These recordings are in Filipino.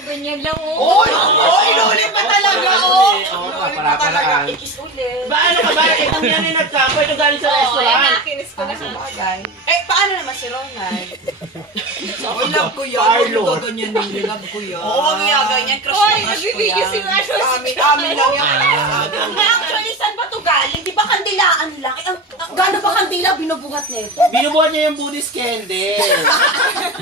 Ganyan lang, oh. Inulit pa talaga, oh. Inulit pa talaga. Kikis ulit. Ba, ano ka ba? Itong yan yung nagkampo. Ito galing sa Ayan, restaurant. nakinis ko na siya. Bagay. Paano naman si Ronald? Ay, love ko yan. Parlor. Huwag ganyan din. Love ko yan. Oo, wag niya ganyan. Crush Hoy, na crush ko nagbibigyo si yan. Asho. Amin lang yan. Actually, saan ba ito galing? Di ba kandilaan lang? Gano'n ba kandila binubuhat nito? Binubuhat niya yung Buddhist candle.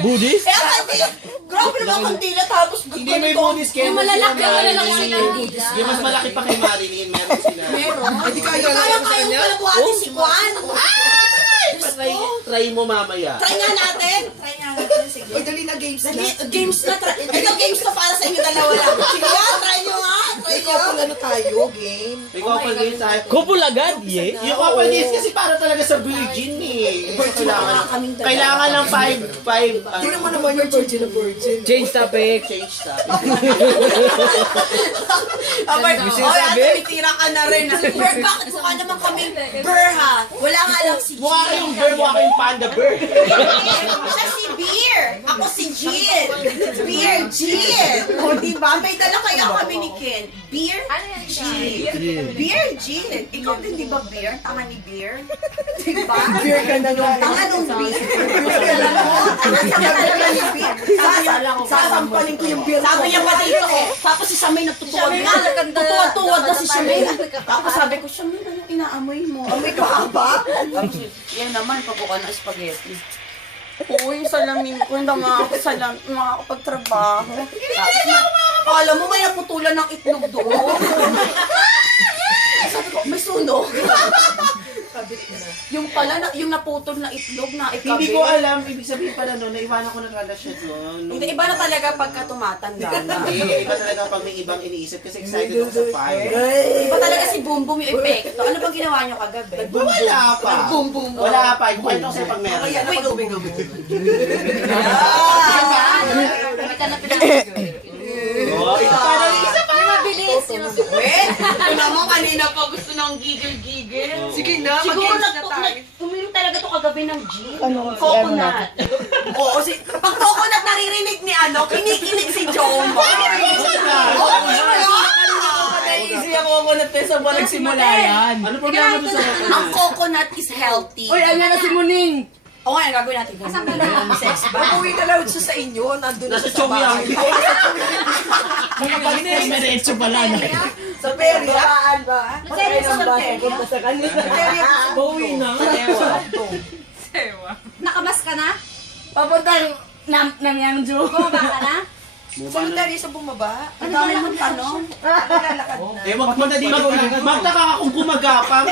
Buddhist? Kandila! Grabe naman kandila tapos Hindi may Buddhist candle. malalaki, sila, malalaki Marilyn. sila. Yung mas malaki pa kay Marilyn, meron sila. Hindi kaya lang Kaya ako sa kanya. pala buhatin si Juan. Try mo mamaya. Try nga natin. Try nga natin. Sige. Uy, dali na games na. Games na. Ito games to para sa inyo dalawa lang. Sige nga, try nyo nga. Try Ikaw nyo. kung ano tayo, game. May couple days tayo. Couple agad, yeah. Yung couple days kasi para talaga sa virgin eh. So, kailangan ng 5 Hindi naman naman yung virgin na virgin. Change topic. change topic. Abay, sinasabi? ate, tira ka na rin. Ber, bakit mukha naman kami Ber ha? Wala nga lang si Mukha kayong bear, mukha kayong panda bear. Siya si Beer. Ako si Jill. Beer, Jill. O diba? May dala kaya kami ni Ken. Beer, Ano yan siya? Jill. Beer, Jill. Ikaw din di ba Beer? Tanga ni Beer? Diba? Beer ka na nung Tanga nung Beer. Alam mo? Tanga talaga ni Beer. sasampalin ko yung beer. Sabi niya pa dito ko. Tapos si Shamay nagtutuwad na. Tutuwad-tuwad na si Shamay. Tapos sabi ko, Shamay, anong inaamoy mo? Amoy ka ba? Yan naman, pabuka ng spaghetti. Uy, salamin ko, hindi nga ako makakapagtrabaho. Alam mo, may naputulan ng itlog doon. Sabi ko, may sunog. Yung pala, yung naputol na itlog na ikabi. Hindi ko alam, ibig sabihin pala noon, naiwanan ko na talaga siya doon. Hindi, iba na talaga pagka tumatanda na. Hindi, iba talaga pag may ibang iniisip kasi excited ako sa fire. Iba talaga si Boom Boom yung epekto. Ano bang ginawa niyo kagabi? Wala pa. Boom Boom. Wala pa. Kwento ko sa'yo pag meron. Hindi ka na pinag- Oh, ito pa na isa pa. Yung mabilis, yung mabilis. Wait! Ito naman kanina pa gusto ng gigil-gigil. Sige na, Siguro mag-games na tayo. tuminom talaga to kagabi ng gin. Coconut. Oo, pag coconut naririnig ni kinikilig si Joma. Oo, Easy ako ako na sa ba nagsimula yan. Ano problema doon sa ang coconut is healthy. Uy, ayan na si Muning. Oo, nga, gagawin natin. Asan ka na? Sex ba? Uwi na lang siya sa inyo. Nandun Nasa siya sa Chongyang. bahay. Meretso pala na. Sa Peria. Masaya sa Santeria. Pauwi na. Nakamas ka na? Papuntang Namyangju. Bumaba ka na? Sa Peria sa bumaba. Ang dami mong tanong. Lalakad na. Eh, wag mo na dito. Magtaka ka kung gumagapang.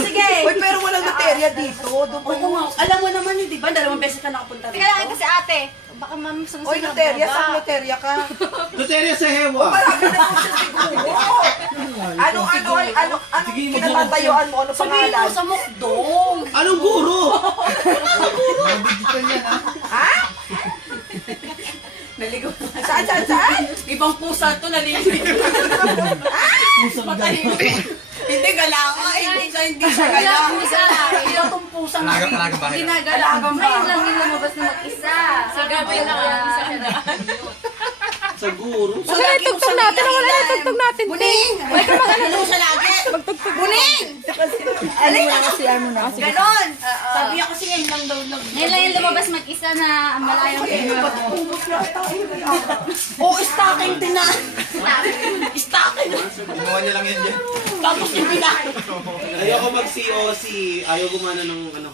Sige. Uy, pero walang materia dito. Doon pa Oo nga. Alam mo naman yun, di ba? 2 beses ka nakapunta Teka lang rito. kasi ate. Baka mamsang Uy, Luteria, saan Luteria ka? Luteria sa hewa. Marami na ako siya siguro. Ano, kinatatayuan mo? Ano Sabihin mo pangalan? sa Mukdong. Anong guro? Naligaw. Saan? Ibang pusa to, naliligaw. Hindi galanga. Hindi siya galanga. Hindi itong pusa na. Ginagala. Ngayon lang yung lumabas na mag-isa. Sa gabi lang yan sa kanaan. Sa guro. Wala itugtog natin. Wala itugtog natin. Buning! Wala ka mag-ano siya lagi. Buning! Alin na kasi mo na. Ganon. Sabi niya kasi ngayon lang daw Ngayon lang yung lumabas mag-isa na malayang Oo, stocking din na. Stocking. Ginawa niya lang yan dyan. Tapos yung pinaka. Ayoko mag-COC. Ayaw gumana ng ano ko.